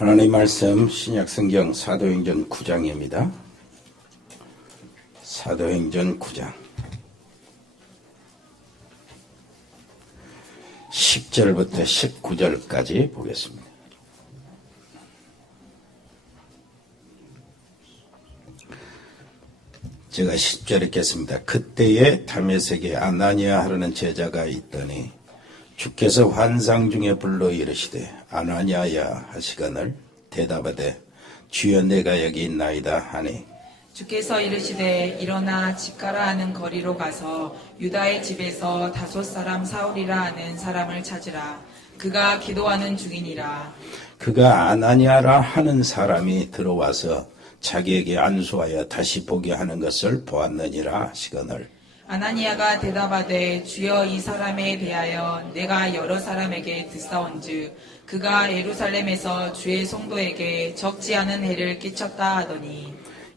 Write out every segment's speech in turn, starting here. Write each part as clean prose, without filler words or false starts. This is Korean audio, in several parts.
하나님 말씀 신약성경 사도행전 9장입니다. 사도행전 9장 10절부터 19절까지 보겠습니다. 제가 10절 읽겠습니다. 그때에 다메섹에 아나니아 하라는 제자가 있더니 주께서 환상 중에 불러 이르시되 아나니아야 하시거늘 대답하되 주여 내가 여기 있나이다 하니 주께서 이르시되 일어나 집가라 하는 거리로 가서 유다의 집에서 다섯 사람 사울이라 하는 사람을 찾으라. 그가 기도하는 중이니라. 그가 아나니아라 하는 사람이 들어와서 자기에게 안수하여 다시 보게 하는 것을 보았느니라 하시거늘 아나니아가 대답하되 주여 이 사람에 대하여 내가 여러 사람에게 듣사온즉 그가 예루살렘에서 주의 성도에게 적지 않은 해를 끼쳤다 하더니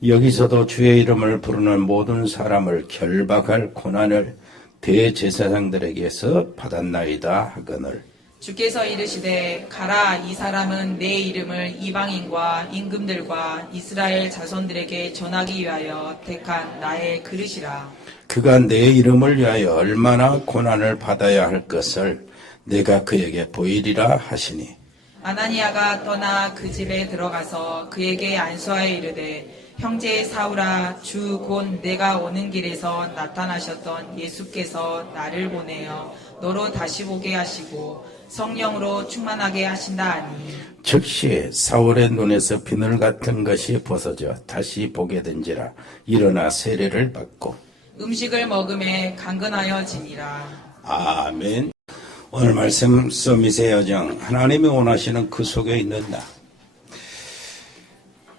여기서도 주의 이름을 부르는 모든 사람을 결박할 고난을 대제사장들에게서 받았나이다 하거늘 주께서 이르시되 가라. 이 사람은 내 이름을 이방인과 임금들과 이스라엘 자손들에게 전하기 위하여 택한 나의 그릇이라. 그가 내 이름을 위하여 얼마나 고난을 받아야 할 것을 내가 그에게 보이리라 하시니 아나니아가 떠나 그 집에 들어가서 그에게 안수하여 이르되 형제 사울아, 주 곧 내가 오는 길에서 나타나셨던 예수께서 나를 보내어 너로 다시 보게 하시고 성령으로 충만하게 하신다 하니 즉시 사울의 눈에서 비늘 같은 것이 벗어져 다시 보게 된지라 일어나 세례를 받고 음식을 먹음에 강건하여 지니라. 아멘. 오늘 말씀 서밋의 여정 하나님이 원하시는 그 속에 있는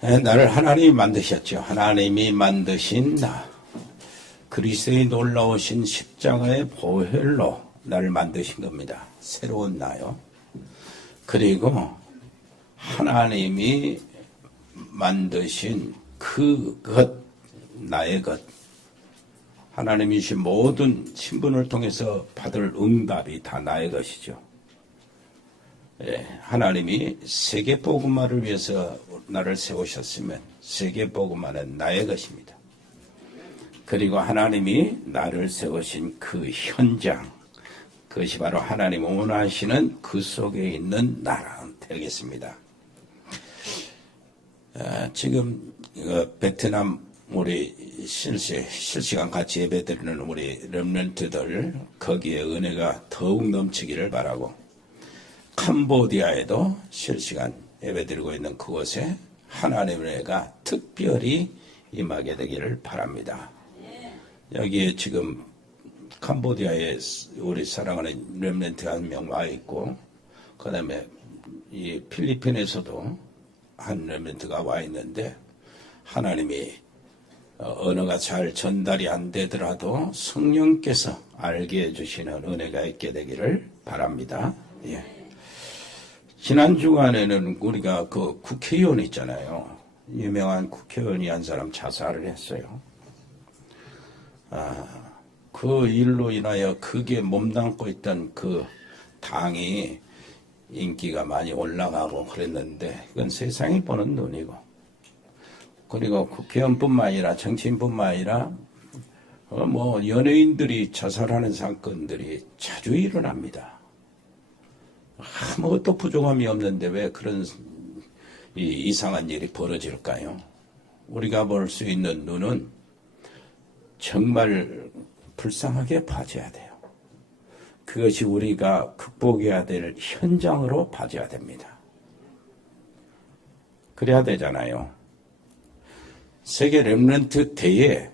나를 하나님이 만드셨죠. 하나님이 만드신 나 그리스도의 놀라우신 십자가의 보혈로 나를 만드신 겁니다. 새로운 나요. 그리고 하나님이 만드신 그것 나의 것 하나님이 주신 모든 신분을 통해서 받을 응답이 다 나의 것이죠. 하나님이 세계복음화를 위해서 나를 세우셨으면 세계복음화는 나의 것입니다. 그리고 하나님이 나를 세우신 그 현장 그것이 바로 하나님 원하시는 그 속에 있는 나라 되겠습니다. 지금 베트남 우리 실시간 같이 예배드리는 우리 렘넌트들 거기에 은혜가 더욱 넘치기를 바라고 캄보디아에도 실시간 예배드리고 있는 그곳에 하나님의 은혜가 특별히 임하게 되기를 바랍니다. 여기에 지금 캄보디아에 우리 사랑하는 렘넌트 한 명 와 있고 그 다음에 이 필리핀에서도 한 렘넌트가 와 있는데 하나님이 언어가 잘 전달이 안 되더라도 성령께서 알게 해주시는 은혜가 있게 되기를 바랍니다. 예. 지난 주간에는 우리가 그 국회의원 있잖아요. 유명한 국회의원이 한 사람 자살을 했어요. 그 일로 인하여 그게 몸담고 있던 그 당이 인기가 많이 올라가고 그랬는데 그건 세상이 보는 눈이고 그리고 국회의원뿐만 아니라 정치인뿐만 아니라 뭐 연예인들이 자살하는 사건들이 자주 일어납니다. 아무것도 부족함이 없는데 왜 그런 이상한 일이 벌어질까요? 우리가 볼 수 있는 눈은 정말 불쌍하게 봐줘야 돼요. 그것이 우리가 극복해야 될 현장으로 봐줘야 됩니다. 그래야 되잖아요. 세계 렘넌트 대회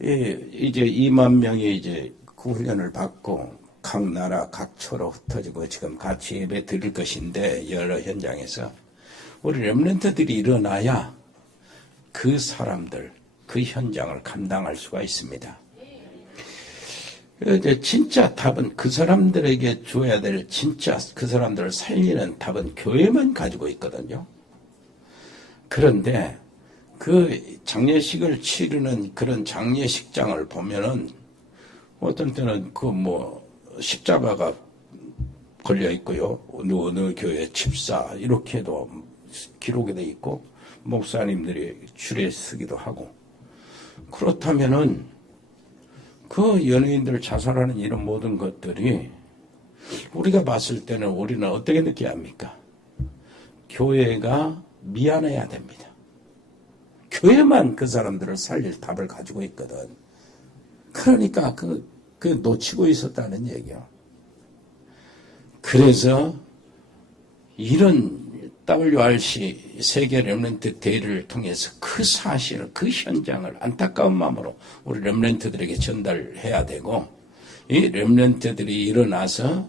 이제 2만 명이 이제 그 훈련을 받고 각 나라 각처로 흩어지고 지금 같이 예배 드릴 것인데 여러 현장에서 우리 렘넌트들이 일어나야 그 사람들 그 현장을 감당할 수가 있습니다. 이제 진짜 답은 그 사람들에게 줘야 될 진짜 그 사람들을 살리는 답은 교회만 가지고 있거든요. 그런데 그 장례식을 치르는 그런 장례식장을 보면은 어떤 때는 그 뭐 십자가가 걸려 있고요. 어느 교회 집사 이렇게도 기록이 돼 있고 목사님들이 줄에 쓰기도 하고. 그렇다면은 그 연예인들 자살하는 이런 모든 것들이 우리가 봤을 때는 우리는 어떻게 느껴야 합니까? 교회가 미안해야 됩니다. 교회만 그 사람들을 살릴 답을 가지고 있거든. 그러니까 그 놓치고 있었다는 얘기야. 그래서 이런 WRC 세계 렘넌트 대회를 통해서 그 사실을, 그 현장을 안타까운 마음으로 우리 렘넌트들에게 전달해야 되고, 이 렘넌트들이 일어나서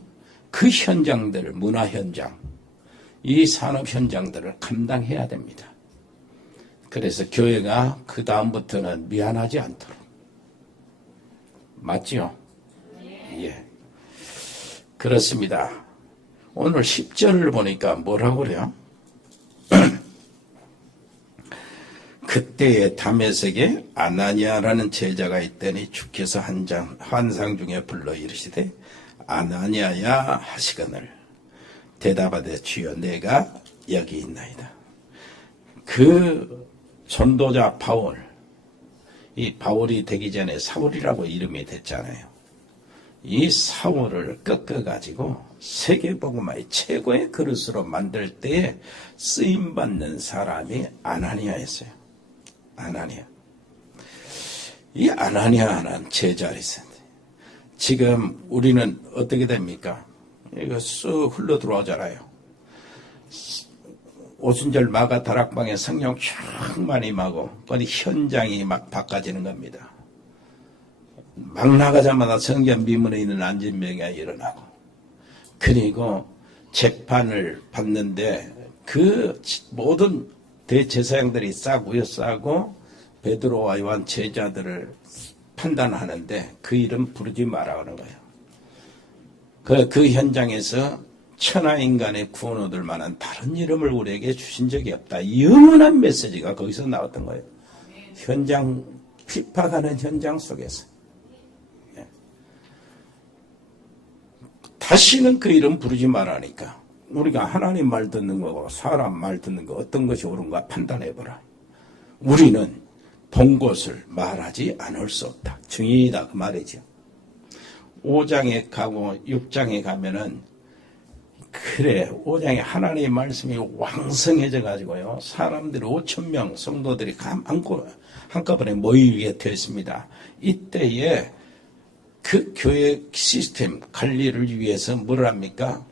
그 현장들을, 문화 현장, 이 산업 현장들을 감당해야 됩니다. 그래서 교회가 그 다음부터는 미안하지 않도록. 맞죠? 예. 그렇습니다. 오늘 10절을 보니까 뭐라고 그래요? 그때에 다메섹에 아나니아라는 제자가 있더니 주께서 환상 중에 불러 이르시되 아나니아야 하시거늘 대답하되 주여 내가 여기 있나이다. 그 전도자 바울, 이 바울이 되기 전에 사울이라고 이름이 됐잖아요. 이 사울을 꺾어가지고 세계복음화의 최고의 그릇으로 만들 때에 쓰임받는 사람이 아나니아였어요. 아나니아. 이 아나니아라는 제자가 있었는데 지금 우리는 어떻게 됩니까? 이거 쑥 흘러 들어오잖아요. 오순절 마가 다락방에 성령 충만히 임하고 어디 현장이 막 바꿔지는 겁니다. 막 나가자마자 성전 미문에 있는 안진병이 일어나고, 그리고 재판을 받는데 그 모든 대제사장들이 싸고요 싸고 베드로와 요한 제자들을 판단하는데 그 이름 부르지 마라 하는 거예요. 그 현장에서 천하인간의 구원 얻을 만한 다른 이름을 우리에게 주신 적이 없다. 영원한 메시지가 거기서 나왔던 거예요. 현장, 핍박하는 현장 속에서. 다시는 그 이름 부르지 말라니까. 우리가 하나님 말 듣는 거고 사람 말 듣는 거 어떤 것이 옳은가 판단해보라. 우리는 본 것을 말하지 않을 수 없다. 증인이다 그 말이죠. 5장에 가고 6장에 가면은 그래 5장에 하나님의 말씀이 왕성해져 가지고요. 사람들이 5,000명 성도들이 한꺼번에 모이게 되었습니다. 이때에 그 교회 시스템 관리를 위해서 뭘 합니까?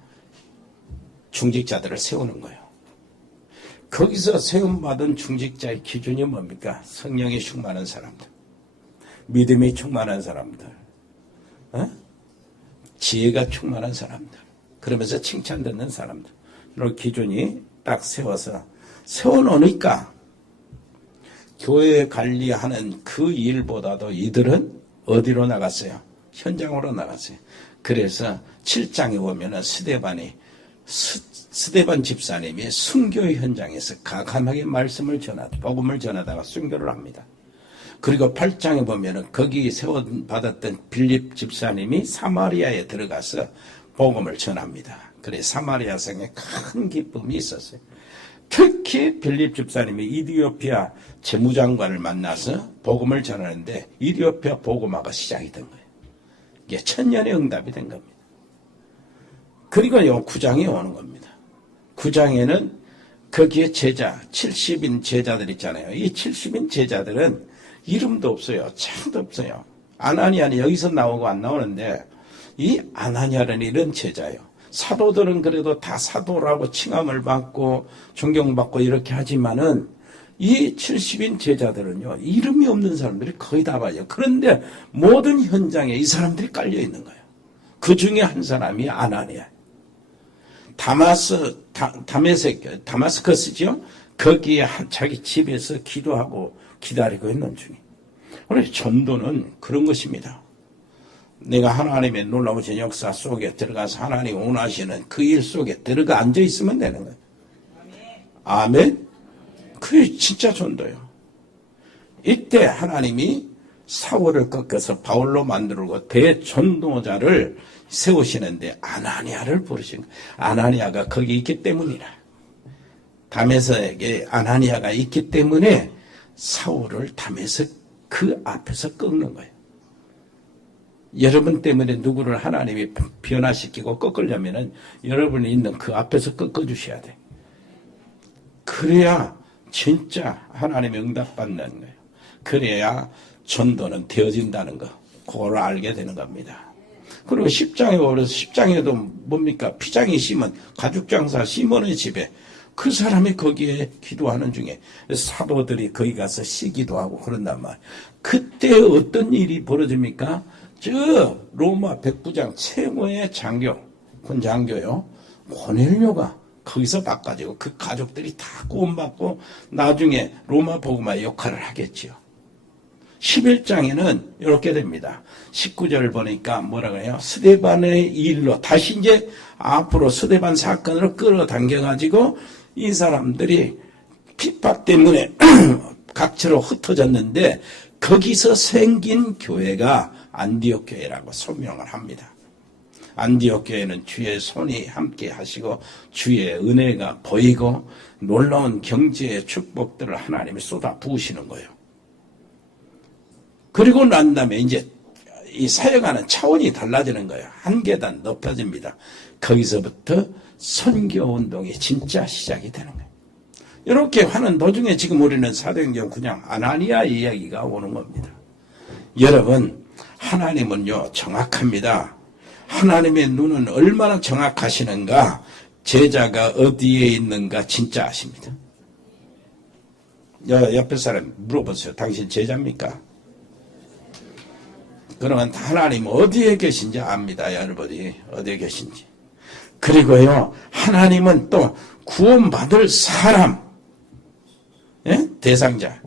중직자들을 세우는 거예요. 거기서 세움받은 중직자의 기준이 뭡니까? 성령이 충만한 사람들, 믿음이 충만한 사람들, 지혜가 충만한 사람들, 그러면서 칭찬 듣는 사람들, 이런 기준이 딱 세워놓으니까 교회 관리하는 그 일보다도 이들은 어디로 나갔어요? 현장으로 나갔어요. 그래서 7장에 보면은 스데반 집사님이 순교 현장에서 가감하게 말씀을 복음을 전하다가 순교를 합니다. 그리고 8장에 보면은 거기 세워받았던 빌립 집사님이 사마리아에 들어가서 복음을 전합니다. 그래 사마리아 성에 큰 기쁨이 있었어요. 특히 빌립 집사님이 이디오피아 재무장관을 만나서 복음을 전하는데 이디오피아 복음화가 시작이 된 거예요. 이게 천년의 응답이 된 겁니다. 그리고 요 9장에 오는 겁니다. 9장에는 거기에 제자 70인 제자들 있잖아요. 이 70인 제자들은 이름도 없어요. 창도 없어요. 아나니아는 여기서 나오고 안 나오는데 이 아나니아는 이런 제자예요. 사도들은 그래도 다 사도라고 칭함을 받고 존경받고 이렇게 하지만은 이 70인 제자들은요, 이름이 없는 사람들이 거의 다 봐요. 그런데 모든 현장에 이 사람들이 깔려 있는 거예요. 그 중에 한 사람이 아나니아. 다메스커스죠? 거기에 자기 집에서 기도하고 기다리고 있는 중에. 우리 전도는 그런 것입니다. 내가 하나님의 놀라우신 역사 속에 들어가서 하나님 원하시는 그 일 속에 들어가 앉아 있으면 되는 거예요. 아멘? 그게 진짜 전도예요. 이때 하나님이 사울을 꺾어서 바울로 만들고 대전도자를 세우시는데 아나니아를 부르신 거예요. 아나니아가 거기 있기 때문이라. 다메섹에 아나니아가 있기 때문에 사울을 다메섹 그 앞에서 꺾는 거예요. 여러분 때문에 누구를 하나님이 변화시키고 꺾으려면은 여러분이 있는 그 앞에서 꺾어주셔야 돼. 그래야 진짜 하나님의 응답받는 거예요. 그래야 전도는 되어진다는 거, 그걸 알게 되는 겁니다. 그리고 10장에 오르서 10장에도 뭡니까? 피장이 심은 가죽장사 시몬의 집에 그 사람이 거기에 기도하는 중에 사도들이 거기 가서 쉬기도 하고 그런단 말이에요. 그때 어떤 일이 벌어집니까? 저 로마 백부장 최고의 장교, 군 장교요, 고넬료가 거기서 바꿔지고 그 가족들이 다 구원받고 나중에 로마 복음화의 역할을 하겠지요. 11장에는 이렇게 됩니다. 19절을 보니까 뭐라 그래요? 스데반의 일로 다시 이제 앞으로 스데반 사건으로 끌어당겨가지고 이 사람들이 핍박 때문에 각처로 흩어졌는데 거기서 생긴 교회가 안디옥 교회라고 소명을 합니다. 안디옥 교회는 주의 손이 함께 하시고 주의 은혜가 보이고 놀라운 경제의 축복들을 하나님이 쏟아 부으시는 거예요. 그리고 난 다음에 이제 이 사역하는 차원이 달라지는 거예요. 한 계단 높아집니다. 거기서부터 선교 운동이 진짜 시작이 되는 거예요. 이렇게 하는 도중에 지금 우리는 사도행전 그냥 아나니아 이야기가 오는 겁니다. 여러분, 하나님은요 정확합니다. 하나님의 눈은 얼마나 정확하시는가, 제자가 어디에 있는가 진짜 아십니다. 옆에 사람 물어보세요. 당신 제자입니까? 그러면 하나님 어디에 계신지 압니다. 여러분이 어디에 계신지. 그리고요 하나님은 또 구원받을 사람, 예? 대상자,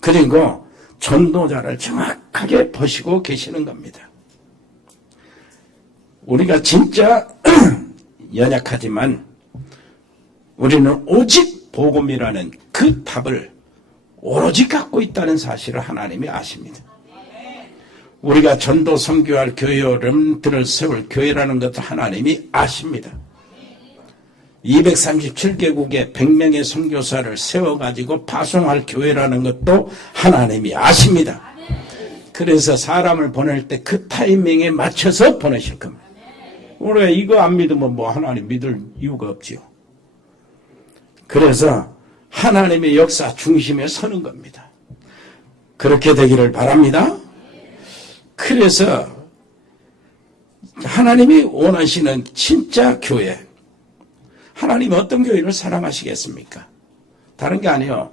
그리고 전도자를 정확하게 보시고 계시는 겁니다. 우리가 진짜 연약하지만 우리는 오직 복음이라는 그 답을 오로지 갖고 있다는 사실을 하나님이 아십니다. 우리가 전도 선교할 교회들을 세울 교회라는 것도 하나님이 아십니다. 237개국에 100명의 선교사를 세워가지고 파송할 교회라는 것도 하나님이 아십니다. 그래서 사람을 보낼 때 그 타이밍에 맞춰서 보내실 겁니다. 우리가 이거 안 믿으면 뭐 하나님 믿을 이유가 없지요. 그래서 하나님의 역사 중심에 서는 겁니다. 그렇게 되기를 바랍니다. 그래서 하나님이 원하시는 진짜 교회, 하나님이 어떤 교회를 사랑하시겠습니까? 다른 게 아니에요.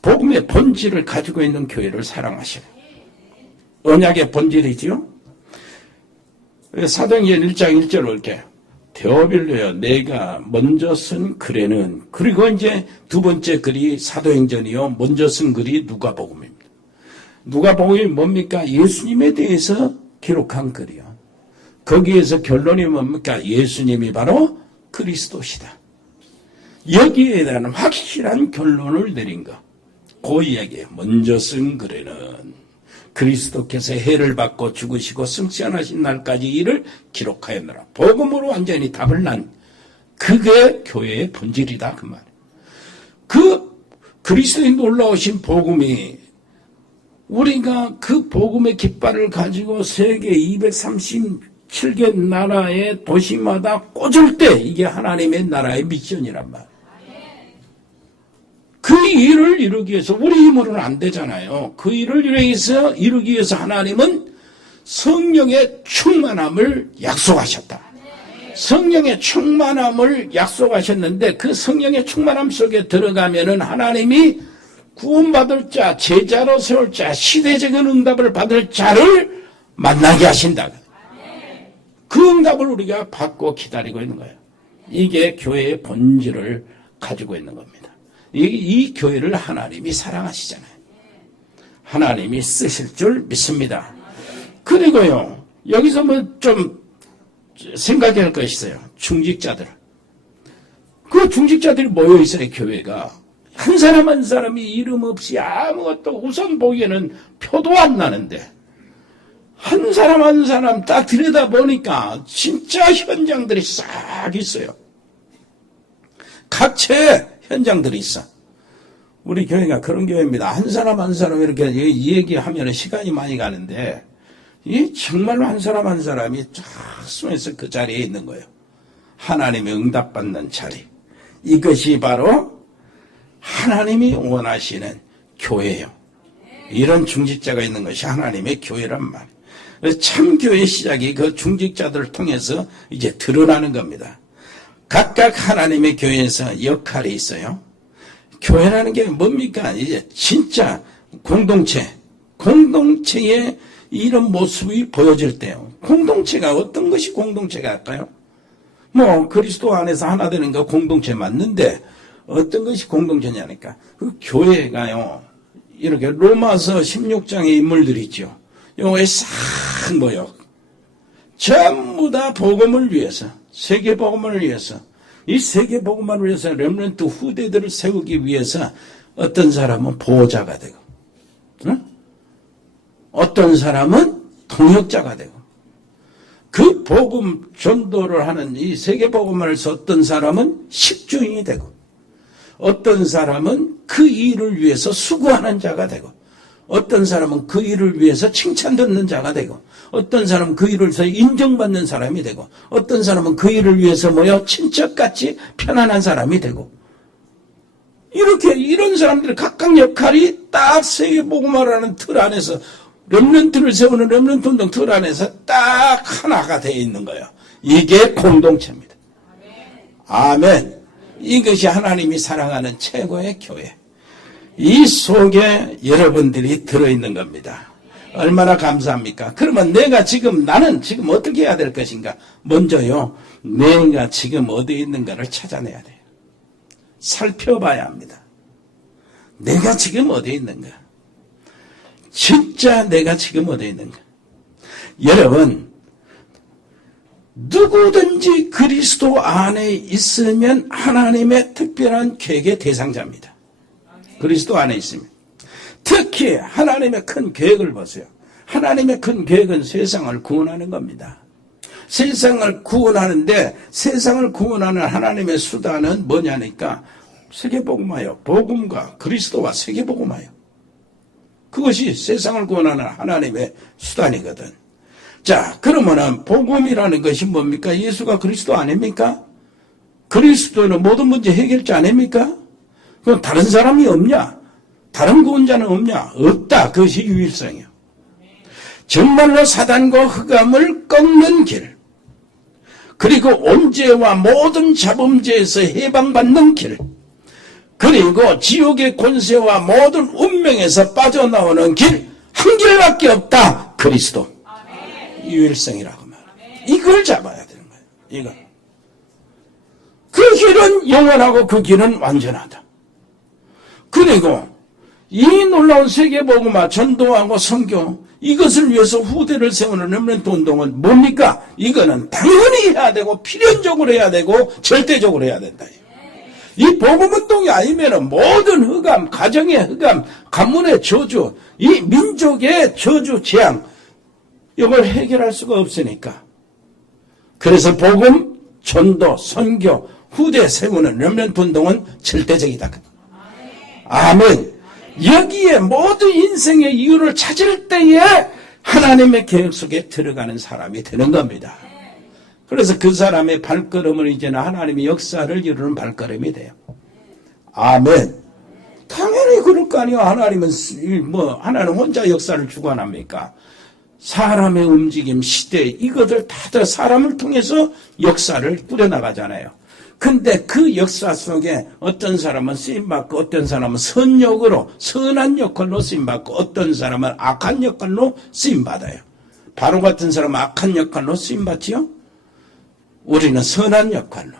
복음의 본질을 가지고 있는 교회를 사랑하셔요. 언약의 본질이지요. 사도행전 1장 1절로 이렇게 데오빌로여 내가 먼저 쓴 글에는, 그리고 이제 두 번째 글이 사도행전이요, 먼저 쓴 글이 누가복음입니다. 누가복음이 뭡니까? 예수님에 대해서 기록한 글이요. 거기에서 결론이 뭡니까? 예수님이 바로 그리스도시다. 여기에 대한 확실한 결론을 내린 거. 그 이야기에 먼저 쓴 글에는 그리스도께서 해를 받고 죽으시고 승천하신 날까지 이를 기록하였노라. 복음으로 완전히 답을 난 그게 교회의 본질이다 그 말. 그 그리스도인 놀라우신 복음이, 우리가 그 복음의 깃발을 가지고 세계 237개 나라의 도시마다 꽂을 때 이게 하나님의 나라의 미션이란 말. 그 일을 이루기 위해서 우리 힘으로는 안 되잖아요. 그 일을 이루기 위해서 하나님은 성령의 충만함을 약속하셨다. 성령의 충만함을 약속하셨는데 그 성령의 충만함 속에 들어가면은 하나님이 구원받을 자, 제자로 세울 자, 시대적인 응답을 받을 자를 만나게 하신다. 그 응답을 우리가 받고 기다리고 있는 거예요. 이게 교회의 본질을 가지고 있는 겁니다. 이 교회를 하나님이 사랑하시잖아요. 하나님이 쓰실 줄 믿습니다. 그리고요, 여기서 뭐 좀 생각해야 할 것이 있어요. 중직자들. 그 중직자들이 모여 있어요, 교회가. 한 사람 한 사람이 이름 없이 아무것도 우선 보기에는 표도 안 나는데 한 사람 한 사람 딱 들여다보니까 진짜 현장들이 싹 있어요. 각처에 현장들이 있어. 우리 교회가 그런 교회입니다. 한 사람 한 사람 이렇게 얘기하면 시간이 많이 가는데 이 정말로 한 사람 한 사람이 쫙 숨어서 그 자리에 있는 거예요. 하나님의 응답받는 자리. 이것이 바로 하나님이 원하시는 교회예요. 이런 중직자가 있는 것이 하나님의 교회란 말이에요. 참 교회의 시작이 그 중직자들을 통해서 이제 드러나는 겁니다. 각각 하나님의 교회에서 역할이 있어요. 교회라는 게 뭡니까? 이제 진짜 공동체의 이런 모습이 보여질 때요. 공동체가 어떤 것이 공동체가 할까요? 뭐 그리스도 안에서 하나 되는 거 공동체 맞는데 어떤 것이 공동체냐니까 그 교회가요. 이렇게 로마서 16장의 인물들이 있죠. 요거에 싹 모여 전부 다 복음을 위해서 세계 복음을 위해서 이 세계 복음을 위해서 렘넌트 후대들을 세우기 위해서 어떤 사람은 보호자가 되고 어떤 사람은 동역자가 되고 그 복음 전도를 하는 이 세계 복음을 위해서 어떤 사람은 식주인이 되고 어떤 사람은 그 일을 위해서 수고하는 자가 되고 어떤 사람은 그 일을 위해서 칭찬 듣는 자가 되고 어떤 사람은 그 일을 위해서 인정받는 사람이 되고 어떤 사람은 그 일을 위해서 친척같이 편안한 사람이 되고 이렇게 이런 사람들의 각각 역할이 딱 세계복음화라는 틀 안에서 렘넌트를 세우는 렘넌트 운동 틀 안에서 딱 하나가 되어 있는 거예요. 이게 공동체입니다. 아멘. 이것이 하나님이 사랑하는 최고의 교회. 이 속에 여러분들이 들어있는 겁니다. 얼마나 감사합니까? 그러면 나는 지금 어떻게 해야 될 것인가? 먼저요, 내가 지금 어디에 있는가를 찾아내야 돼요. 살펴봐야 합니다. 내가 지금 어디에 있는가? 진짜 내가 지금 어디에 있는가? 여러분, 누구든지 그리스도 안에 있으면 하나님의 특별한 계획의 대상자입니다. 그리스도 안에 있으면. 특히 하나님의 큰 계획을 보세요. 하나님의 큰 계획은 세상을 구원하는 겁니다. 세상을 구원하는데 세상을 구원하는 하나님의 수단은 뭐냐니까 세계복음화요. 복음과 그리스도와 세계복음화요. 그것이 세상을 구원하는 하나님의 수단이거든. 자, 그러면은 복음이라는 것이 뭡니까? 예수가 그리스도 아닙니까? 그리스도는 모든 문제 해결자 아닙니까? 그럼 다른 사람이 없냐? 다른 구원자는 없냐? 없다. 그것이 유일성이요. 정말로 사단과 흑암을 꺾는 길, 그리고 온죄와 모든 잡음죄에서 해방받는 길, 그리고 지옥의 권세와 모든 운명에서 빠져나오는 길, 한 길밖에 없다. 그리스도. 유일성이라고 말합니다. 이걸 잡아야 되는 거예요. 이거. 그 길은 영원하고 그 길은 완전하다. 그리고 이 놀라운 세계복음화 전도하고 선교 이것을 위해서 후대를 세우는 렘넌트 운동은 뭡니까? 이거는 당연히 해야 되고 필연적으로 해야 되고 절대적으로 해야 된다. 이 복음운동이 아니면 모든 흑암, 가정의 흑암, 가문의 저주, 이 민족의 저주, 재앙 이걸 해결할 수가 없으니까. 그래서 복음, 전도, 선교, 후대 세우는 렘넌트 운동은 절대적이다. 아멘. 여기에 모든 인생의 이유를 찾을 때에 하나님의 계획 속에 들어가는 사람이 되는 겁니다. 그래서 그 사람의 발걸음은 이제는 하나님의 역사를 이루는 발걸음이 돼요. 아멘. 당연히 그럴 거 아니에요. 하나님은 하나님 혼자 역사를 주관합니까? 사람의 움직임, 시대 이것들 다들 사람을 통해서 역사를 꾸려나가잖아요. 근데 그 역사 속에 어떤 사람은 쓰임받고 어떤 사람은 선역으로 선한 역할로 쓰임받고 어떤 사람은 악한 역할로 쓰임받아요. 바로 같은 사람은 악한 역할로 쓰임받지요. 우리는 선한 역할로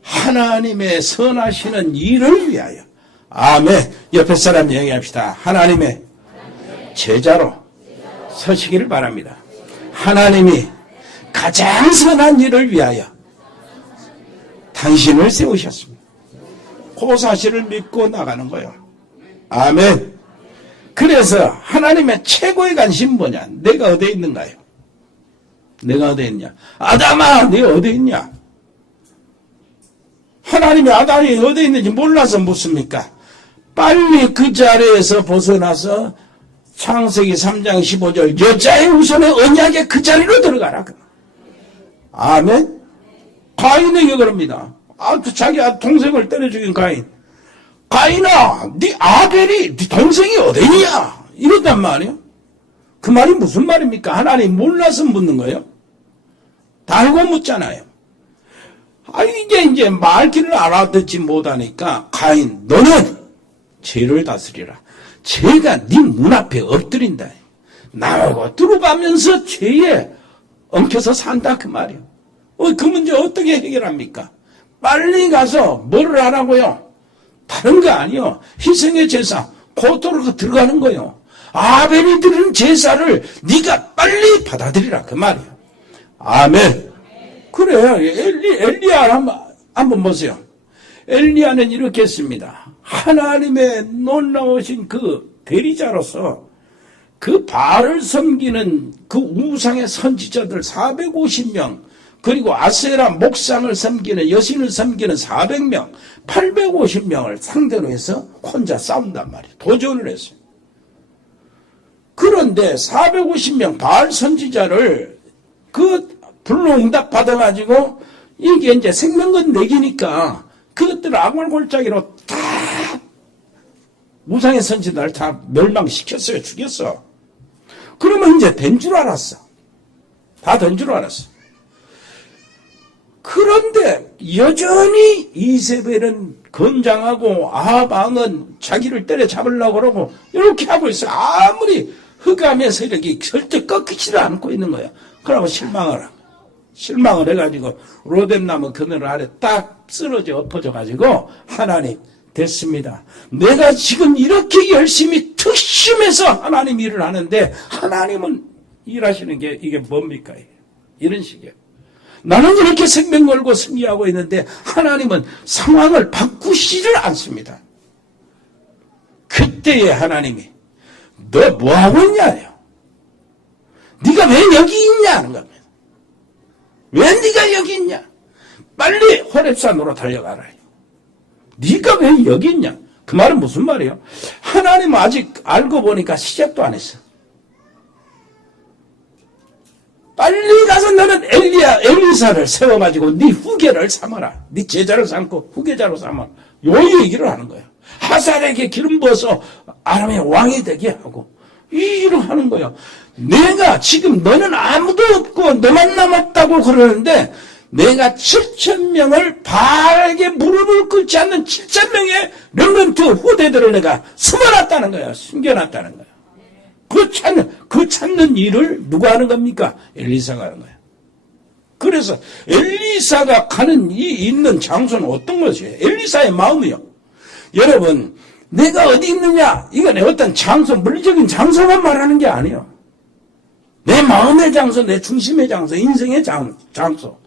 하나님의 선하시는 일을 위하여. 아멘. 옆에 사람 얘기합시다. 하나님의 제자로 서시기를 바랍니다. 하나님이 가장 선한 일을 위하여 당신을 세우셨습니다. 그 사실을 믿고 나가는 거예요. 아멘. 그래서 하나님의 최고의 관심은 뭐냐? 내가 어디에 있는가요? 내가 어디에 있냐? 아담아, 네가 어디에 있냐? 하나님이 아담이 어디에 있는지 몰라서 묻습니까? 빨리 그 자리에서 벗어나서 창세기 3장 15절 여자의 우선의 언약의 그 자리로 들어가라. 아멘. 가인에게 그럽니다. 자기 동생을 때려 죽인 가인. 가인아, 네 아벨이 네 동생이 어디냐? 이랬단 말이에요. 그 말이 무슨 말입니까? 하나님 몰라서 묻는 거예요. 다 알고 묻잖아요. 이제 말귀를 알아듣지 못하니까 가인, 너는 죄를 다스리라. 죄가 네 문 앞에 엎드린다. 나오고 들어가면서 죄에 엉켜서 산다 그 말이에요. 그 문제 어떻게 해결합니까? 빨리 가서 뭐를 하라고요? 다른 거 아니요. 희생의 제사, 고토로 들어가는 거요. 아벨이 드리는 제사를 네가 빨리 받아들이라 그 말이에요. 아멘. 그래요. 엘리야 한번 보세요. 엘리야는 이렇게 했습니다. 하나님의 놀라우신 그 대리자로서 그 바알을 섬기는 그 우상의 선지자들 450명, 그리고 아세라 목상을 섬기는 여신을 섬기는 400명, 850명을 상대로 해서 혼자 싸운단 말이에요. 도전을 했어요. 그런데 450명 바알 선지자를 그 불로응답 받아가지고 이게 이제 생명건 내기니까 그것들을 악물골짜기로 다 우상의 선지자를 다 멸망시켰어요. 죽였어. 그러면 이제 된 줄 알았어. 다 된 줄 알았어. 그런데 여전히 이세벨은 건장하고 아합 왕은 자기를 때려잡으려고 그러고 이렇게 하고 있어요. 아무리 흑암의 세력이 절대 꺾이지를 않고 있는 거야. 그러고 실망을 해가지고 로뎀나무 그늘 아래 딱 쓰러져 엎어져가지고 하나님 됐습니다. 내가 지금 이렇게 열심히 특심해서 하나님 일을 하는데 하나님은 일하시는 게 이게 뭡니까? 이런 식이에요. 나는 이렇게 생명 걸고 승리하고 있는데 하나님은 상황을 바꾸시질 않습니다. 그때에 하나님이 너 뭐하고 있냐요? 네가 왜 여기 있냐는 겁니다. 왜 네가 여기 있냐? 빨리 호렙산으로 달려가라. 네가 왜 여기 있냐? 그 말은 무슨 말이에요? 하나님은 아직 알고 보니까 시작도 안 했어. 빨리 가서 너는 엘리사를 세워가지고 네 후계를 삼아라. 네 제자를 삼고 후계자로 삼아. 요 얘기를 하는 거예요. 하살에게 기름 부어서 아람의 왕이 되게 하고 이 일을 하는 거예요. 내가 지금 너는 아무도 없고 너만 남았다고 그러는데 내가 7,000명을 바알에게 무릎을 꿇지 않는 7,000명의 렘넌트 후대들을 내가 숨어놨다는 거야. 숨겨놨다는 거야. 그 찾는 일을 누가 하는 겁니까? 엘리사가 하는 거야. 그래서 엘리사가 가는 있는 장소는 어떤 것이에요? 엘리사의 마음이요. 여러분, 내가 어디 있느냐? 이건 어떤 장소, 물리적인 장소만 말하는 게 아니에요. 내 마음의 장소, 내 중심의 장소, 인생의 장소.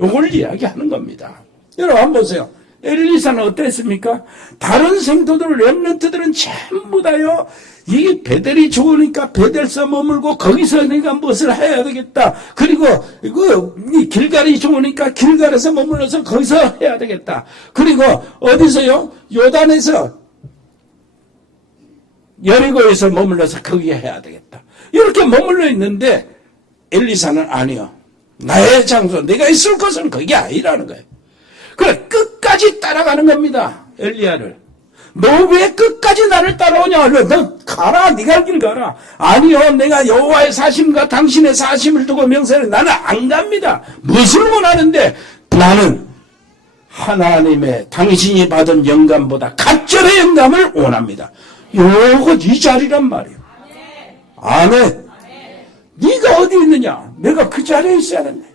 요걸 이야기하는 겁니다. 여러분 한번 보세요. 엘리사는 어땠습니까? 다른 성도들, 렘넌트들은 전부 다요, 이게 베델이 좋으니까 베델서 머물고 거기서 내가 무엇을 해야 되겠다. 그리고 이 길갈이 좋으니까 길갈에서 머물러서 거기서 해야 되겠다. 그리고 어디서요? 요단에서 여리고에서 머물러서 거기에 해야 되겠다. 이렇게 머물러 있는데 엘리사는 아니요. 나의 장소, 내가 있을 곳은 거기 아니라는 거예요. 그래, 끝까지 따라가는 겁니다. 엘리야를. 너 왜 끝까지 나를 따라오냐? 너 가라. 네가 할 길 가라. 아니요. 내가 여호와의 사심과 당신의 사심을 두고 명세를 나는 안 갑니다. 무엇을 원하는데 나는 하나님의 당신이 받은 영감보다 갑절의 영감을 원합니다. 요거 이 자리란 말이에요. 아멘. 네가 어디 있느냐? 내가 그 자리에 있어야 된다.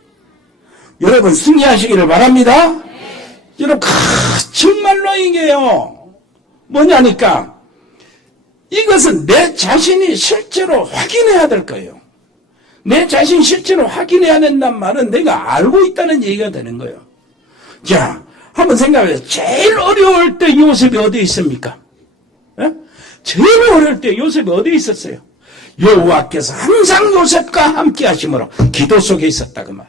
여러분 승리하시기를 바랍니다. 여러분 정말로 이게요. 뭐냐니까 이것은 내 자신이 실제로 확인해야 될 거예요. 내 자신 실제로 확인해야 된단 말은 내가 알고 있다는 얘기가 되는 거예요. 자, 한번 생각해보세요. 제일 어려울 때 요셉이 어디에 있습니까? 예? 제일 어려울 때 요셉이 어디에 있었어요? 여호와께서 항상 요셉과 함께 하심으로 기도 속에 있었다 그 말.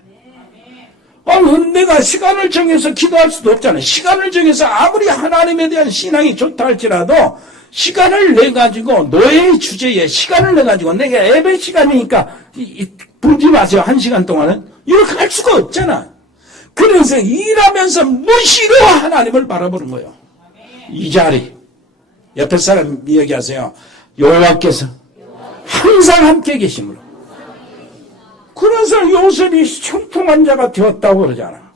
내가 시간을 정해서 기도할 수도 없잖아요. 시간을 정해서 아무리 하나님에 대한 신앙이 좋다 할지라도 시간을 내가지고 노예의 주제에 시간을 내가지고 내가 예배 시간이니까 보지 마세요. 1시간 동안은 이렇게 할 수가 없잖아. 그래서 일하면서 무시로 하나님을 바라보는 거예요. 이 자리 옆에 사람 이야기하세요. 여호와께서 항상 함께 계심으로. 그래서 요셉이 형통한 자가 되었다고 그러잖아.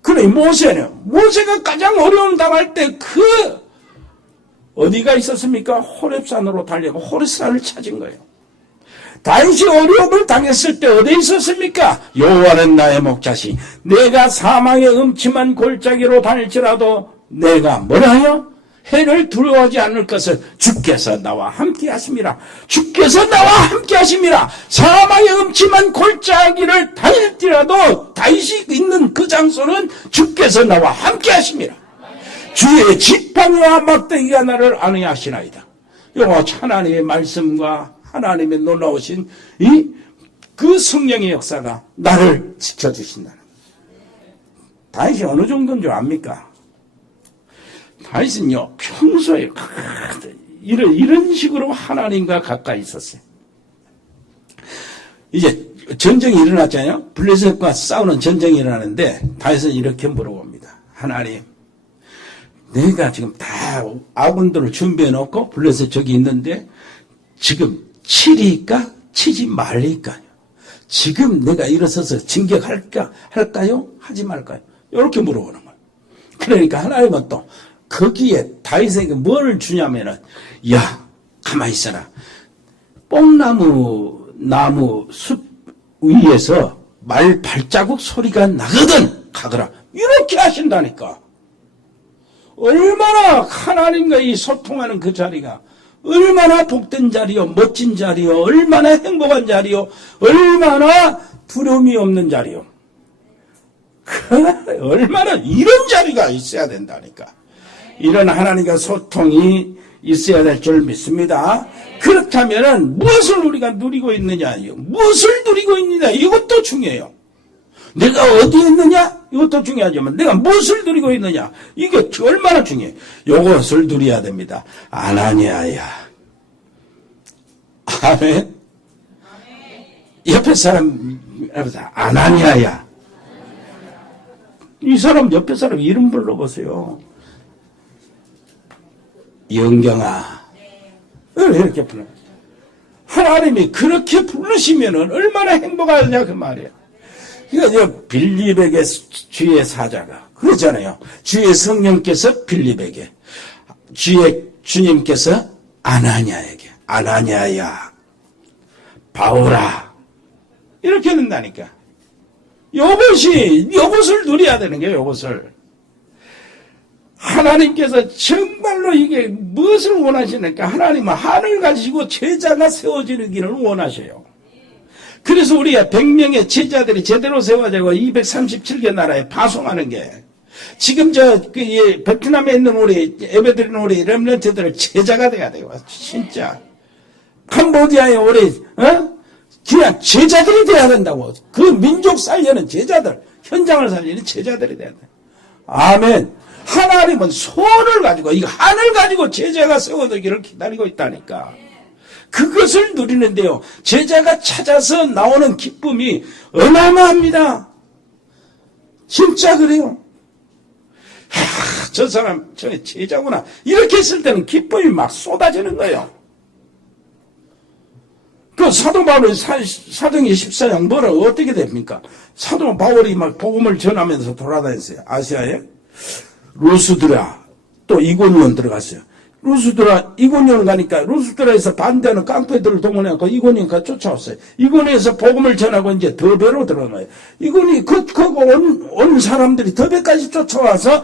그래 모세가 가장 어려움 당할 때 어디가 있었습니까? 호렙산으로 달려가 호렙산을 찾은 거예요. 다윗이 어려움을 당했을 때 어디에 있었습니까? 여호와는 나의 목자시 내가 사망의 음침한 골짜기로 다닐지라도 내가 뭐라요? 해를 두려워하지 않을 것을 주께서 나와 함께 하심이라. 주께서 나와 함께 하심이라. 사망의 음침한 골짜기를 다닐지라도 다윗이 있는 그 장소는 주께서 나와 함께 하심이라. 주의 지팡이와 막대기가 나를 안위하게 하시나이다. 요거 하나님의 말씀과 하나님의 놀라우신 그 성령의 역사가 나를 지켜주신다는. 다윗이 어느 정도인 줄 압니까? 다윗은요 평소에 이런 식으로 하나님과 가까이 있었어요. 이제 전쟁이 일어났잖아요. 블레셋과 싸우는 전쟁이 일어나는데 다윗은 이렇게 물어봅니다. 하나님, 내가 지금 다 아군들을 준비해 놓고 블레셋 저기 있는데 지금 치리까 치지 말리까요? 지금 내가 일어서서 진격할까요? 하지 말까요? 이렇게 물어보는 거예요. 그러니까 하나님은 또 거기에 다윗에게 뭘 주냐면은, 야, 가만히 있어라. 나무 숲 위에서 말 발자국 소리가 나거든. 가거라. 이렇게 하신다니까. 얼마나 하나님과 이 소통하는 그 자리가 얼마나 복된 자리요, 멋진 자리요, 얼마나 행복한 자리요, 얼마나 두려움이 없는 자리요. 얼마나 이런 자리가 있어야 된다니까. 이런 하나님과 소통이 있어야 될 줄 믿습니다. 그렇다면 무엇을 우리가 누리고 있느냐요? 무엇을 누리고 있느냐? 이것도 중요해요. 내가 어디에 있느냐? 이것도 중요하지만 내가 무엇을 누리고 있느냐? 이게 얼마나 중요해요. 이것을 누려야 됩니다. 아나니아야. 아멘. 옆에 사람 아나니아야. 이 사람 옆에 사람 이름 불러보세요. 영경아. 이렇게 불러. 하나님이 그렇게 부르시면은 얼마나 행복하냐 그 말이에요. 그러니까 빌립에게 주의 사자가 그러잖아요. 주의 성령께서 빌립에게, 주의 주님께서 아나니아에게, 아나니아야, 바울아, 이렇게 된다니까. 요것을 누려야 되는 거예요. 요것을. 하나님께서 정말로 이게 무엇을 원하시니까 하나님은 하늘 가지고 제자가 세워지기를 원하셔요. 그래서 우리가 100명의 제자들이 제대로 세워지고 237개 나라에 파송하는 게 지금 베트남에 있는 우리 예배드리는 우리 렘넌트들 제자가 돼야 돼요. 진짜. 캄보디아에 우리 그냥 제자들이 돼야 된다고. 그 민족 살리는 제자들, 현장을 살리는 제자들이 돼야 돼. 아멘. 하나님은 손을 가지고 이 하늘 가지고 제자가 세워지기를 기다리고 있다니까. 그것을 누리는데요. 제자가 찾아서 나오는 기쁨이 어마어마합니다. 진짜 그래요. 저 사람 저 제자구나. 이렇게 했을 때는 기쁨이 막 쏟아지는 거예요. 그 사도 바울의 사도행전 14장 뭐라 어떻게 됩니까? 사도 바울이 막 복음을 전하면서 돌아다녔어요. 아시아에. 루스드라 또 이고니온 들어갔어요. 루스드라 이고니온 가니까 루스드라에서 반대하는 깡패들을 동원해서 이고니온까지 쫓아왔어요. 이고니온에서 복음을 전하고 이제 더베로 들어가요. 이고니 온 사람들이 더베까지 쫓아와서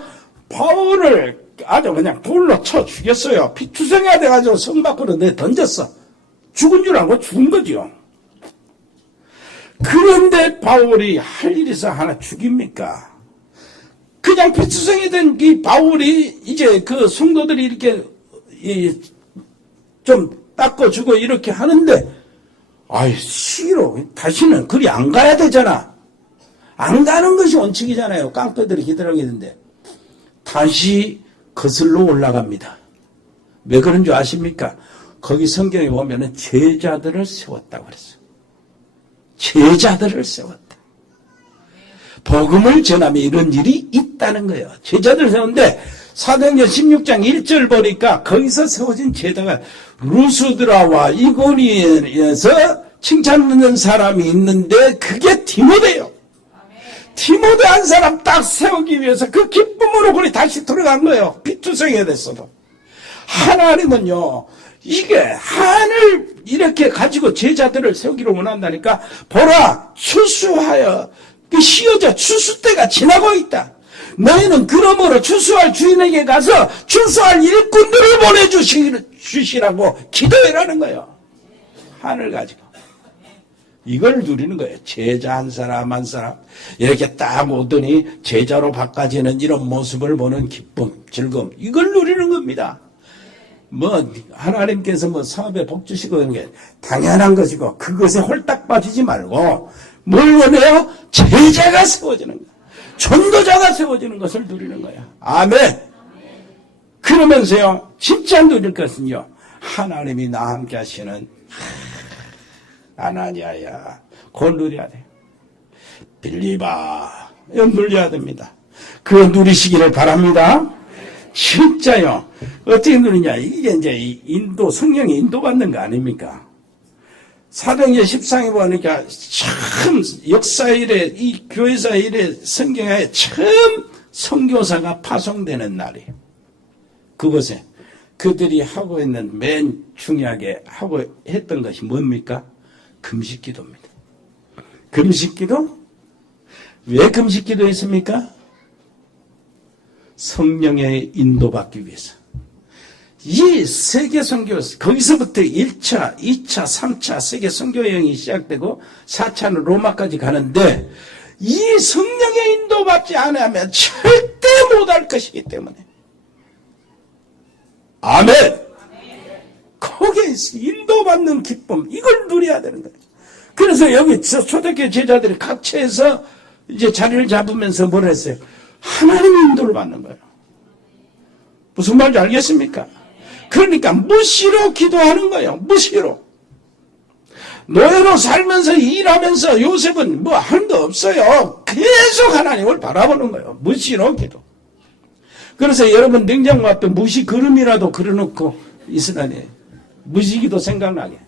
바울을 아주 그냥 돌로 쳐 죽였어요. 피투성이가 돼가지고 성 밖으로 던졌어. 죽은 줄 알고 죽은 거죠. 그런데 바울이 할 일이 있어 하나 죽입니까? 그냥 피투성이 된 이 바울이 이제 그 성도들이 이렇게 좀 닦아주고 이렇게 하는데, 아이, 싫어. 다시는 그리 안 가야 되잖아. 안 가는 것이 원칙이잖아요. 깡패들이 기다리는데. 다시 거슬러 올라갑니다. 왜 그런 줄 아십니까? 거기 성경에 보면은 제자들을 세웠다고 그랬어요. 제자들을 세웠다. 복음을 전하면 이런 일이 있다는 거예요. 제자들을 세웠는데 사도행전 16장 1절 보니까 거기서 세워진 제자가 루스드라와 이고니에서 칭찬 듣는 사람이 있는데 그게 디모데예요. 디모데 한 사람 딱 세우기 위해서 그 기쁨으로 그리 다시 들어간 거예요. 피투성이 됐어도. 하나님은요, 이게 한을 이렇게 가지고 제자들을 세우기를 원한다니까, 보라, 추수하여, 씌어져 추수 때가 지나고 있다. 너희는 그러므로 추수할 주인에게 가서 추수할 일꾼들을 보내주시라고 기도해라는 거예요. 한을 가지고. 이걸 누리는 거예요. 제자 한 사람 한 사람 이렇게 딱 오더니 제자로 바꿔지는 이런 모습을 보는 기쁨, 즐거움, 이걸 누리는 겁니다. 뭐 하나님께서 뭐 사업에 복 주시고 그런 게 당연한 것이고 그것에 홀딱 빠지지 말고 뭘 원해요? 제자가 세워지는 거예요. 전도자가 세워지는 것을 누리는 거예요. 아멘. 그러면서요, 진짜 누릴 것은요, 하나님이 나와 함께 하시는 아나니아야, 그걸 누려야 돼요. 빌리바, 이거 누려야 됩니다. 그거 누리시기를 바랍니다. 진짜요. 어떻게 누리냐. 이게 이제 성령이 인도받는 거 아닙니까? 사도행전 14장에 보니까 참 역사 이래, 이 교회사 이래 성경에 처음 선교사가 파송되는 날이에요. 그곳에 그들이 하고 있는 맨 중요하게 하고 했던 것이 뭡니까? 금식기도입니다. 금식기도? 왜 금식기도 했습니까? 성령의 인도받기 위해서. 이 세계 선교, 거기서부터 1차, 2차, 3차 세계 선교 여행이 시작되고 4차는 로마까지 가는데 이 성령의 인도받지 않으면 절대 못할 것이기 때문에. 아멘! 거기에 인도받는 기쁨, 이걸 누려야 되는 거예요. 그래서 여기 초대교회 제자들이 각처에서 이제 자리를 잡으면서 뭘 했어요? 하나님의 인도를 받는 거예요. 무슨 말인지 알겠습니까? 그러니까 무시로 기도하는 거예요. 무시로. 노예로 살면서 일하면서 요셉은 뭐 하는 거 없어요. 계속 하나님을 바라보는 거예요. 무시로 기도. 그래서 여러분 냉장고 앞에 무시 그림이라도 그려놓고 있으라니 무시기도 생각나게.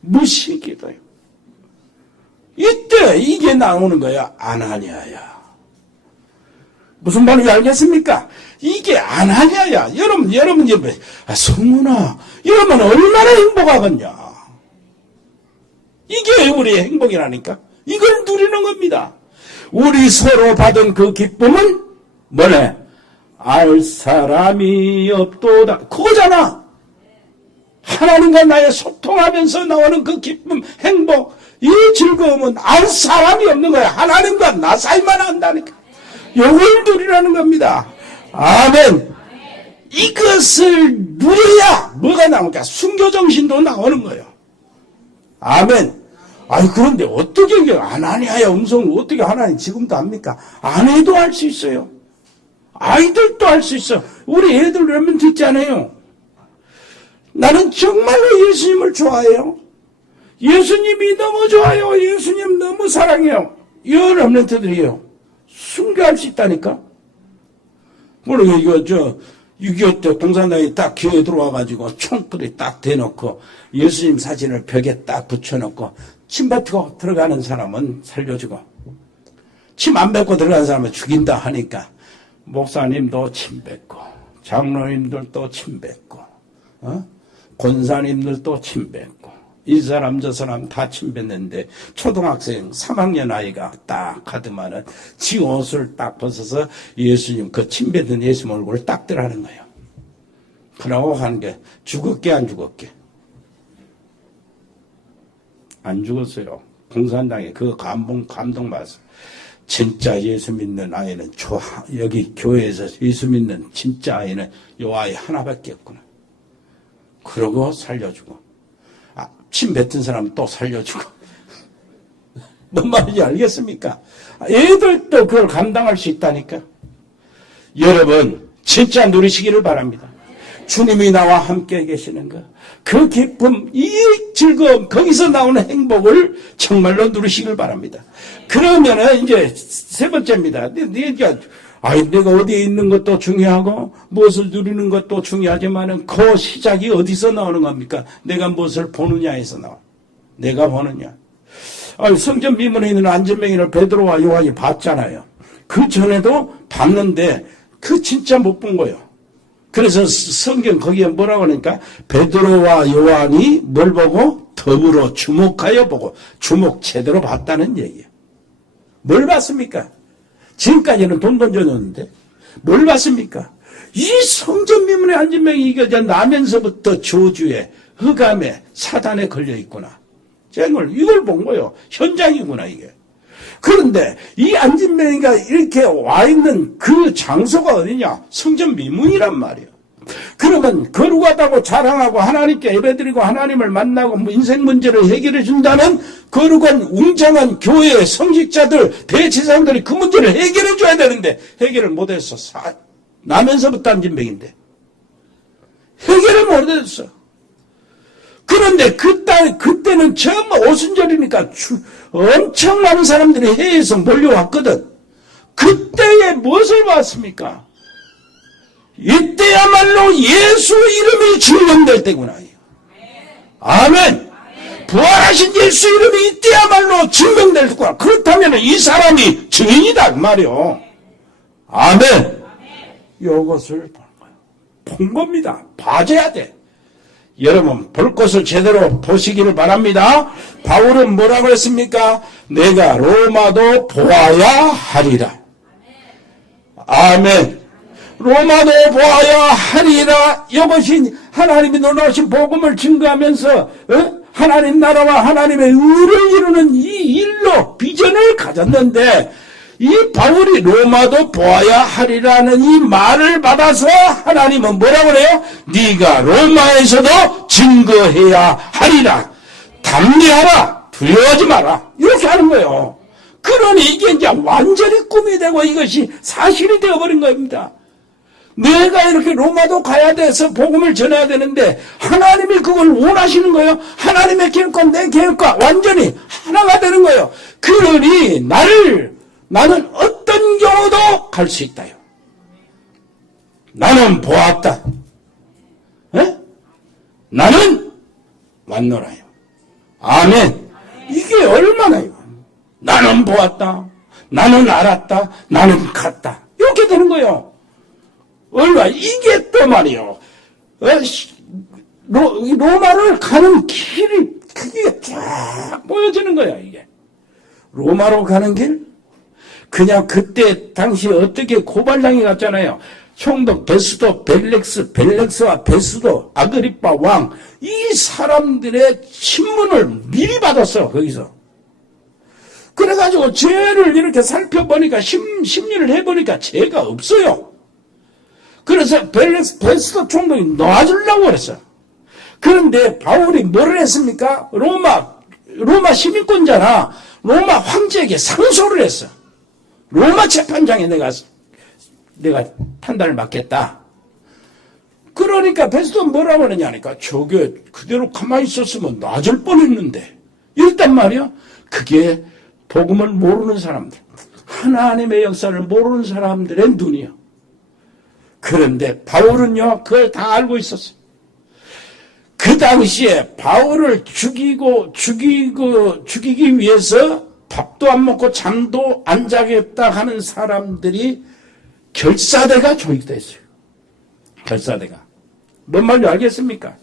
무시기도요. 이때 이게 나오는 거야. 아나니아야. 무슨 말인지 알겠습니까? 이게 아나니아야. 여러분 이제 성문아, 여러분 얼마나 행복하겠냐. 이게 우리의 행복이라니까. 이걸 누리는 겁니다. 우리 서로 받은 그 기쁨은 뭐래? 알 사람이 없도다. 그거잖아. 하나님과 나의 소통하면서 나오는 그 기쁨, 행복, 이 즐거움은 알 사람이 없는 거야. 하나님과 나 사이만 한다니까. 이걸 누리라는 겁니다. 아멘. 이것을 누려야 뭐가 나올까? 순교정신도 나오는 거예요. 아멘. 아니 그런데 어떻게 아나니아의 음성을 어떻게 하나님 지금도 합니까? 아내도 할 수 있어요. 아이들도 할 수 있어. 우리 애들 그러면 듣지 않아요. 나는 정말로 예수님을 좋아해요. 예수님이 너무 좋아요. 예수님 너무 사랑해요. 이런 렘넌트들이에요. 순교할 수 있다니까. 물론 이거 6.25 때 공산당이 딱 교회 들어와가지고 총불이 딱 대놓고 예수님 사진을 벽에 딱 붙여놓고 침 뱉고 들어가는 사람은 살려주고 침 안 뱉고 들어가는 사람은 죽인다 하니까 목사님도 침 뱉고 장로님들도 침 뱉고 권사님들도 침 뱉고 이 사람 저 사람 다 침 뱉는데 초등학생 3학년 아이가 딱 하더만은 지 옷을 딱 벗어서 예수님 그 침 뱉는 예수님 얼굴을 딱 들어가는 거예요. 그러고 하는 게 죽었게 안 죽었게? 안 죽었어요. 공산당에 그 감동 받았어요. 진짜 예수 믿는 아이는 여기 교회에서 예수 믿는 진짜 아이는 요 아이 하나밖에 없구나. 그러고 살려주고, 침 뱉은 사람은 또 살려주고. 뭔 말인지 알겠습니까? 애들도 그걸 감당할 수 있다니까. 여러분 진짜 누리시기를 바랍니다. 주님이 나와 함께 계시는 것, 그 기쁨, 이 즐거움, 거기서 나오는 행복을 정말로 누리시길 바랍니다. 그러면은 이제 세 번째입니다. 내가 어디에 있는 것도 중요하고 무엇을 누리는 것도 중요하지만은 그 시작이 어디서 나오는 겁니까? 내가 무엇을 보느냐에서 나와. 내가 보느냐. 성전 미문에 있는 안전뱅이를 베드로와 요한이 봤잖아요. 그 전에도 봤는데 그 진짜 못 본 거예요. 그래서 성경 거기에 뭐라고 하니까 베드로와 요한이 뭘 보고? 더불어 주목하여 보고, 주목 제대로 봤다는 얘기예요. 뭘 봤습니까? 지금까지는 돈 던져줬는데 뭘 봤습니까? 이 성전 미문의 안전뱅이 이거 나면서부터 저주에, 흑암에, 사단에 걸려 있구나. 이걸 본 거예요. 현장이구나 이게. 그런데 이 안진뱅이가 이렇게 와 있는 그 장소가 어디냐? 성전 미문이란 말이에요. 그러면 거룩하다고 자랑하고 하나님께 예배드리고 하나님을 만나고 인생 문제를 해결해 준다는 거룩한 웅장한 교회의 성직자들, 대제사장들이 그 문제를 해결해 줘야 되는데 해결을 못했어. 나면서부터 안진뱅인데 해결을 못했어. 그런데 그때는 처음 오순절이니까 엄청 많은 사람들이 해외에서 몰려왔거든. 그때에 무엇을 봤습니까? 이때야말로 예수 이름이 증명될 때구나. 아멘. 부활하신 예수 이름이 이때야말로 증명될 때구나. 그렇다면 이 사람이 증인이다 그 말이요. 아멘. 이것을 본 겁니다. 봐줘야 돼. 여러분 볼 것을 제대로 보시기를 바랍니다. 바울은 뭐라고 했습니까? 내가 로마도 보아야 하리라. 아멘. 로마도 보아야 하리라. 이것이 하나님이 놀라우신 복음을 증거하면서 하나님 나라와 하나님의 의를 이루는 이 일로 비전을 가졌는데, 이 바울이 로마도 보아야 하리라는 이 말을 받아서 하나님은 뭐라고 그래요? 네가 로마에서도 증거해야 하리라. 담대하라. 두려워하지 마라. 이렇게 하는 거예요. 그러니 이게 이제 완전히 꿈이 되고 이것이 사실이 되어버린 겁니다. 내가 이렇게 로마도 가야 돼서 복음을 전해야 되는데 하나님이 그걸 원하시는 거예요. 하나님의 계획과 내 계획과 완전히 하나가 되는 거예요. 그러니 나는 어떤 경우도 갈 수 있다요. 나는 보았다. 에? 나는 왔노라요. 아멘. 이게 얼마나요? 나는 보았다. 나는 알았다. 나는 갔다. 이렇게 되는 거예요. 얼마 이게 또 말이요. 로마를 가는 길이 그게 쫙 보여지는 거야 이게. 로마로 가는 길. 그냥 그때 당시 어떻게 고발당해 갔잖아요. 총독 베스도, 벨렉스와 베스도, 아그리파 왕, 이 사람들의 신문을 미리 받았어 거기서. 그래가지고 죄를 이렇게 살펴보니까 심리를 해보니까 죄가 없어요. 그래서 베스도 총독이 놔주려고 그랬어. 그런데 바울이 뭐를 했습니까? 로마 시민권자나 로마 황제에게 상소를 했어. 로마 재판장에 내가 판단을 맡겠다. 그러니까 베스도는 뭐라고 하느냐니까 저게 그대로 가만히 있었으면 놔줄 뻔했는데 일단 말이야. 그게 복음을 모르는 사람들, 하나님의 역사를 모르는 사람들의 눈이야. 그런데 바울은요 그걸 다 알고 있었어요. 그 당시에 바울을 죽이기 위해서 밥도 안 먹고 잠도 안 자겠다 하는 사람들이 결사대가 조직됐어요. 결사대가. 뭔 말인지 알겠습니까?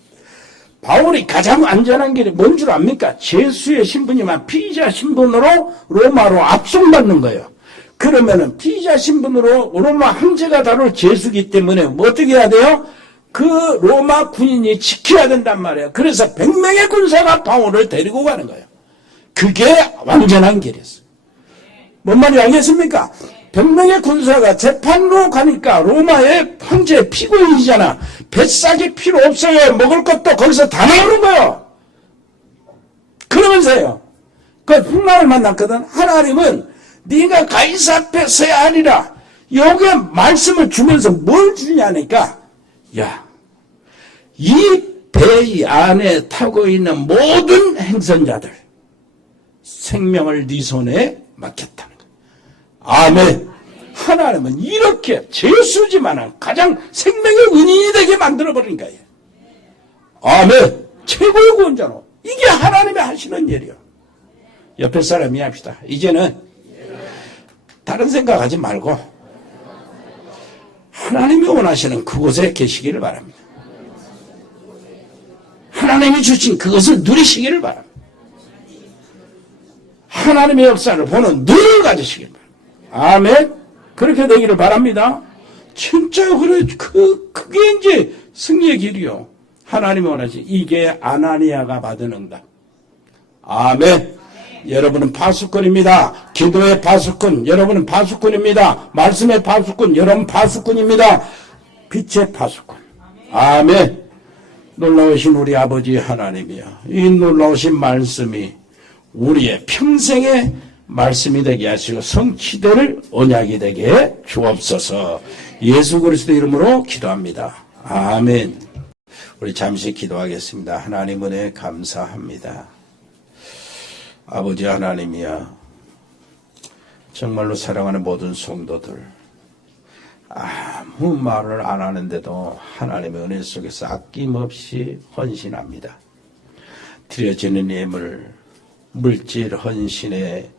바울이 가장 안전한 길이 뭔 줄 압니까? 제수의 신분이면 피의자 신분으로 로마로 압송받는 거예요. 그러면은 피의자 신분으로 로마 황제가 다룰 제수기 때문에 뭐 어떻게 해야 돼요? 그 로마 군인이 지켜야 된단 말이에요. 그래서 100명의 군사가 바울을 데리고 가는 거예요. 그게 완전한 길이었어요. 뭔 말인지 알겠습니까? 100명의 군사가 재판으로 가니까 로마의 황제 피고인이잖아. 뱃삭이 필요 없어요. 먹을 것도 거기서 다 나오는 거예요. 그러면서요. 그 흉남을 만났거든. 하나님은 네가 가이사 앞에 서야 하리라. 여기에 말씀을 주면서 뭘 주냐니까, 야, 이 배 안에 타고 있는 모든 행선자들 생명을 네 손에 맡겼다는 거예요. 아멘. 하나님은 이렇게 죄수지만은 가장 생명의 은인이 되게 만들어버린 거예요. 아멘. 최고의 구원자로. 이게 하나님이 하시는 일이요. 옆에 사람이 합시다. 이제는 다른 생각하지 말고 하나님이 원하시는 그곳에 계시기를 바랍니다. 하나님이 주신 그것을 누리시기를 바랍니다. 하나님의 역사를 보는 눈을 가지시기를 바랍니다. 아멘. 그렇게 되기를 바랍니다. 진짜 그래, 그게 이제 승리의 길이요. 하나님이 원하시 이게 아나니아가 받은 응답. 아멘. 여러분은 파수꾼입니다. 기도의 파수꾼, 여러분은 파수꾼입니다. 말씀의 파수꾼, 여러분 파수꾼입니다. 빛의 파수꾼. 아멘. 놀라우신 우리 아버지 하나님이여, 이 놀라우신 말씀이 우리의 평생의 말씀이 되게 하시고 성취될 언약이 되게 주옵소서. 예수 그리스도 이름으로 기도합니다. 아멘. 우리 잠시 기도하겠습니다. 하나님 은혜 감사합니다. 아버지 하나님이여, 정말로 사랑하는 모든 성도들, 아무 말을 안 하는데도 하나님의 은혜 속에서 아낌없이 헌신합니다. 드려지는 예물, 물질 헌신의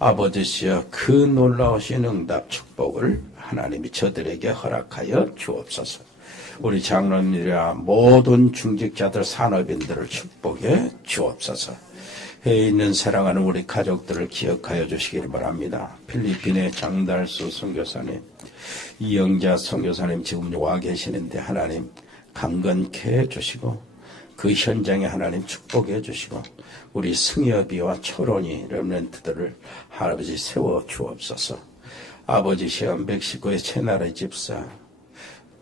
아버지시여, 그 놀라우신 응답 축복을 하나님이 저들에게 허락하여 주옵소서. 우리 장로님이라 모든 중직자들, 산업인들을 축복해 주옵소서. 해에 있는 사랑하는 우리 가족들을 기억하여 주시기를 바랍니다. 필리핀의 장달수 선교사님, 이영자 선교사님 지금 와 계시는데 하나님 강건케 해주시고 그 현장에 하나님 축복해 주시고 우리 승엽이와 철원이 렘넌트들을 할아버지 세워 주옵소서. 아버지 시험 멕시코의 채나라의 집사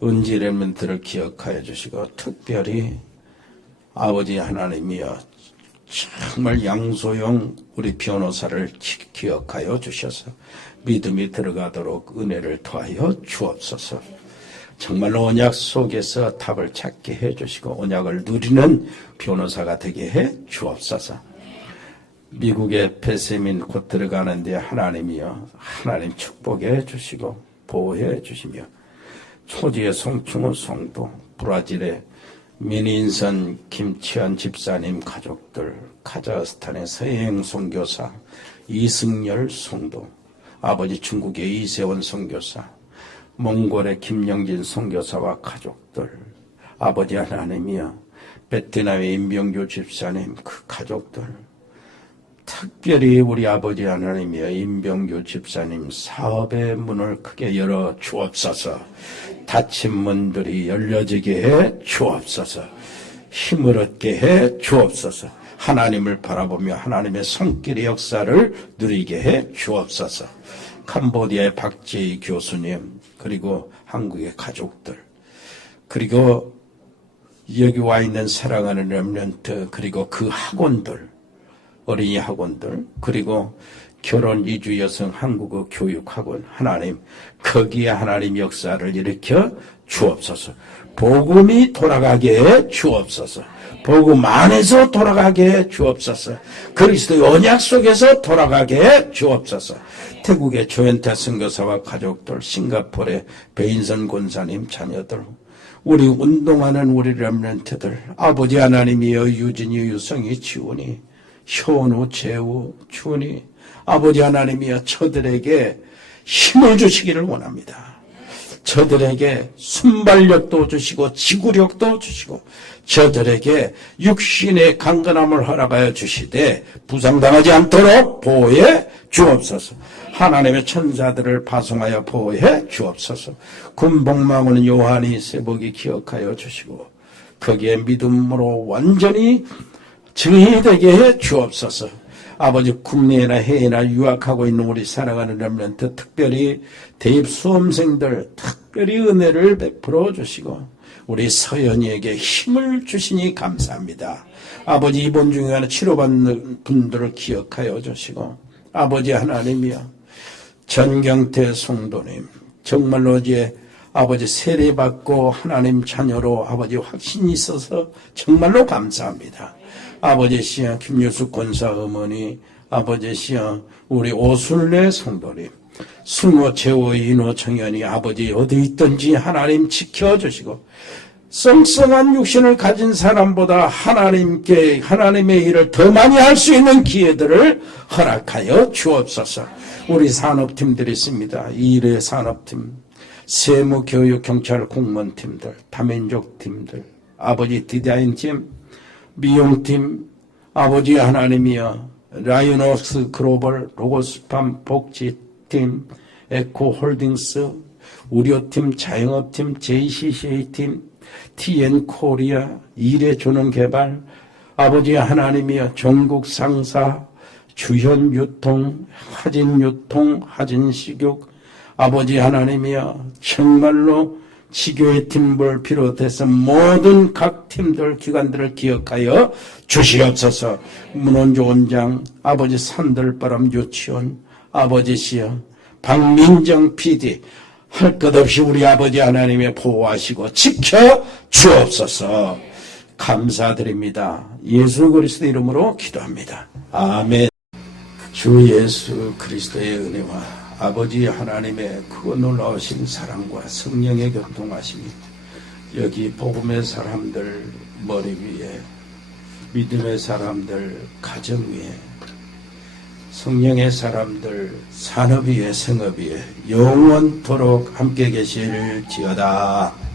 은지 렘넌트를 기억하여 주시고 특별히 아버지 하나님이여 정말 양소영 우리 변호사를 기억하여 주셔서 믿음이 들어가도록 은혜를 더하여 주옵소서. 정말로 언약 속에서 답을 찾게 해주시고 언약을 누리는 변호사가 되게 해 주옵소서. 미국의 폐세민 곧 들어가는데 하나님이여, 하나님 축복해 주시고 보호해 주시며 초지의 송충호 성도, 브라질의 민인선 김치환 집사님 가족들, 카자흐스탄의 서행 선교사 이승열 성도, 아버지 중국의 이세원 선교사, 몽골의 김영진 선교사와 가족들, 아버지 하나님이여, 베트남의 임병규 집사님 그 가족들, 특별히 우리 아버지 하나님이여, 임병규 집사님 사업의 문을 크게 열어 주옵소서. 닫힌 문들이 열려지게 해 주옵소서. 힘을 얻게 해 주옵소서. 하나님을 바라보며 하나님의 손길의 역사를 누리게 해 주옵소서. 캄보디아의 박재희 교수님, 그리고 한국의 가족들, 그리고 여기 와 있는 사랑하는 렘넌트, 그리고 그 학원들, 어린이 학원들, 그리고 결혼 이주 여성 한국어 교육학원, 하나님 거기에 하나님 역사를 일으켜 주옵소서. 복음이 돌아가게 해 주옵소서. 복음 안에서 돌아가게 해 주옵소서. 그리스도의 언약 속에서 돌아가게 해 주옵소서. 태국의 조현태 선교사와 가족들, 싱가포르의 배인선 권사님 자녀들, 우리 운동하는 우리 렘넌트들, 아버지 하나님이여, 유진이, 유성이, 지훈이, 현우, 재우, 주은이, 아버지 하나님이여, 저들에게 힘을 주시기를 원합니다. 저들에게 순발력도 주시고 지구력도 주시고 저들에게 육신의 강건함을 허락하여 주시되 부상당하지 않도록 보호해 주옵소서. 하나님의 천사들을 파송하여 보호해 주옵소서. 군복망은 요한이 세복이 기억하여 주시고 거기에 믿음으로 완전히 증인이 되게 해 주옵소서. 아버지 국내나 해외나 유학하고 있는 우리 살아가는 렘넌트, 특별히 대입 수험생들 특별히 은혜를 베풀어 주시고 우리 서연이에게 힘을 주시니 감사합니다. 아버지 입원 중에 치료받는 분들을 기억하여 주시고 아버지 하나님이여 전경태 성도님 정말로 이제 아버지 세례받고 하나님 자녀로 아버지 확신이 있어서 정말로 감사합니다. 아버지 시여 김유숙 권사 어머니, 아버지 시여 우리 오순례 성도님, 승호 재호 인호 청년이 아버지 어디 있든지 하나님 지켜주시고 썽썽한 육신을 가진 사람보다 하나님께 하나님의 일을 더 많이 할 수 있는 기회들을 허락하여 주옵소서. 우리 산업팀들이 있습니다. 일의 산업팀, 세무, 교육, 경찰, 공무원팀들, 다민족 팀들, 아버지 디자인팀, 미용팀, 아버지 하나님이여 라이온웍스 글로벌, 로고스팜, 복지팀, 에코홀딩스, 의료팀, 자영업팀, JCCA팀, TN코리아, 일해주는개발, 아버지 하나님이여 전국 상사, 주현유통, 하진유통, 하진식육, 아버지 하나님이여 정말로 지교회 팀을 비롯해서 모든 각 팀들, 기관들을 기억하여 주시옵소서. 문원조원장, 아버지 산들바람 유치원, 아버지시여 박민정 PD, 할 것 없이 우리 아버지 하나님의 보호하시고 지켜 주옵소서. 감사드립니다. 예수 그리스도 이름으로 기도합니다. 아멘. 주 예수 그리스도의 은혜와 아버지 하나님의 그 놀라우신 사랑과 성령의 교통하심이 여기 복음의 사람들 머리 위에, 믿음의 사람들 가정 위에, 성령의 사람들 산업 위에, 성업 위에 영원토록 함께 계실지어다.